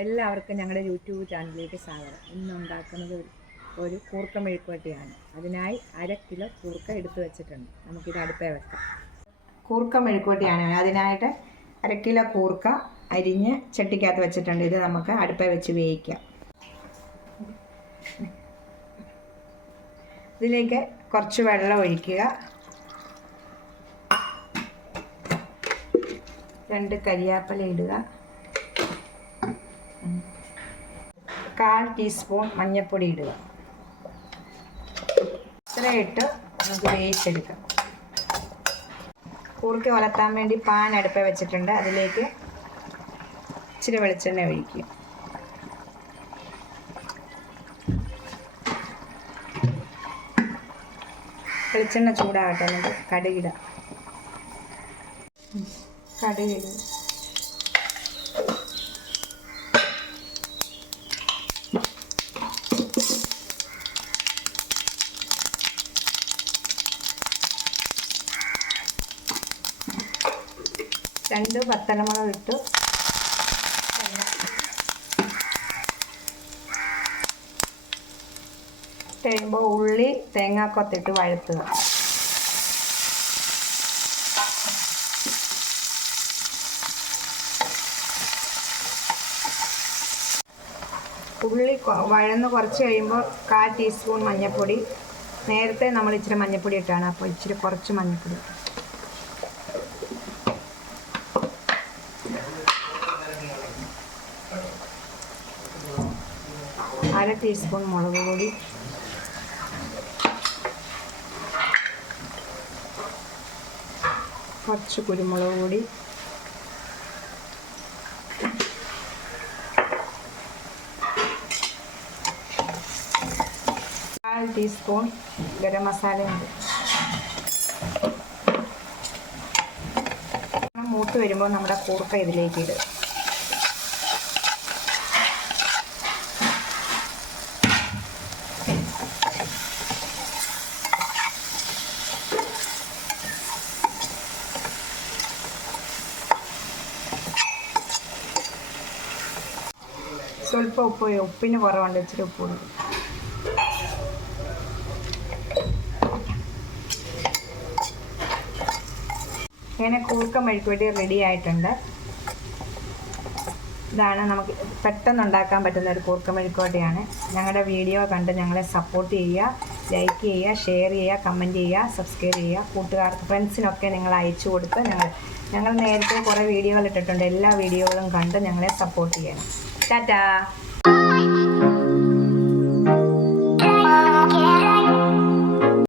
എല്ലാവർക്കും ഞങ്ങളുടെ യൂട്യൂബ് ചാനലിലേക്ക് സ്വാഗതം. ഇന്ന് ഉണ്ടാക്കുന്നത് ഒരു കൂർക്ക മെഴുക്കുവട്ടിയാണ്. അതിനായി അര കിലോ കൂർക്ക എടുത്തു വെച്ചിട്ടുണ്ട്. നമുക്കിത് അടുപ്പേ വെക്കാം. കൂർക്ക മെഴുക്കുവട്ടിയാണ്. അതിനായിട്ട് അര കിലോ കൂർക്ക അരിഞ്ഞ് ചട്ടിക്കകത്ത് വെച്ചിട്ടുണ്ട്. ഇത് നമുക്ക് അടുപ്പേ വെച്ച് വേവിക്കാം. ഇതിലേക്ക് കുറച്ച് വെള്ളം ഒഴിക്കുക. രണ്ട് കരിയാപ്പല ഇടുക. കാൽ ടീസ്പൂൺ മഞ്ഞൾപ്പൊടി ഇടുക. ഇത്രയിട്ട് നമുക്ക് വേവിച്ചെടുക്കാം. കൂർക്ക വളർത്താൻ വേണ്ടി പാൻ അടുപ്പ വെച്ചിട്ടുണ്ട്. അതിലേക്ക് ഇച്ചിരി വെളിച്ചെണ്ണ ഒഴിക്കുക. വെളിച്ചെണ്ണ ചൂടാകട്ടെ. നമുക്ക് കടുകിടാം. കടുകിടുക രണ്ട് പത്തലമുളക് ഇട്ടു. കഴിയുമ്പോൾ ഉള്ളി തേങ്ങാക്കൊത്തിട്ട് വഴുത്തുക ഉള്ളി വഴന്ന് കുറച്ച് കഴിയുമ്പോൾ കാൽ ടീസ്പൂൺ മഞ്ഞൾപ്പൊടി. നേരത്തെ നമ്മൾ ഇച്ചിരി മഞ്ഞൾപ്പൊടി ഇട്ടാണ് അപ്പോൾ ഇച്ചിരി കുറച്ച് മഞ്ഞൾപ്പൊടി. അര ടീസ്പൂൺ മുളക് പൊടി. കുറച്ച് കുരുമുളക് പൊടി. കാൽ ടീസ്പൂൺ ഗരം മസാലയുണ്ട് മൂത്ത് വരുമ്പോൾ നമ്മുടെ കൂർക്ക ഇതിലേക്ക് ഇടുക സ്വല്പം ഉപ്പ് ഉപ്പിന് കുറവുണ്ട് ഇച്ചിരി ഉപ്പ് ഇങ്ങനെ കൂർക്കം മെഴുക്കുവെട്ടി റെഡി ആയിട്ടുണ്ട്. ഇതാണ് നമുക്ക് പെട്ടെന്ന് ഉണ്ടാക്കാൻ പറ്റുന്ന ഒരു കൂർക്ക മെഴുക്കുവട്ടിയാണ് ഞങ്ങളുടെ വീഡിയോ കണ്ട് ഞങ്ങളെ സപ്പോർട്ട് ചെയ്യുക ലൈക്ക് ചെയ്യുക ഷെയർ ചെയ്യുക കമന്റ് ചെയ്യുക സബ്സ്ക്രൈബ് ചെയ്യുക. കൂട്ടുകാർക്ക് ഫ്രണ്ട്സിനൊക്കെ നിങ്ങൾ അയച്ചു കൊടുത്ത് ഞങ്ങൾ ഞങ്ങൾ നേരത്തെ കുറേ വീഡിയോകൾ ഇട്ടിട്ടുണ്ട്. എല്ലാ വീഡിയോകളും കണ്ട് ഞങ്ങളെ സപ്പോർട്ട് ചെയ്യണം. Dadah!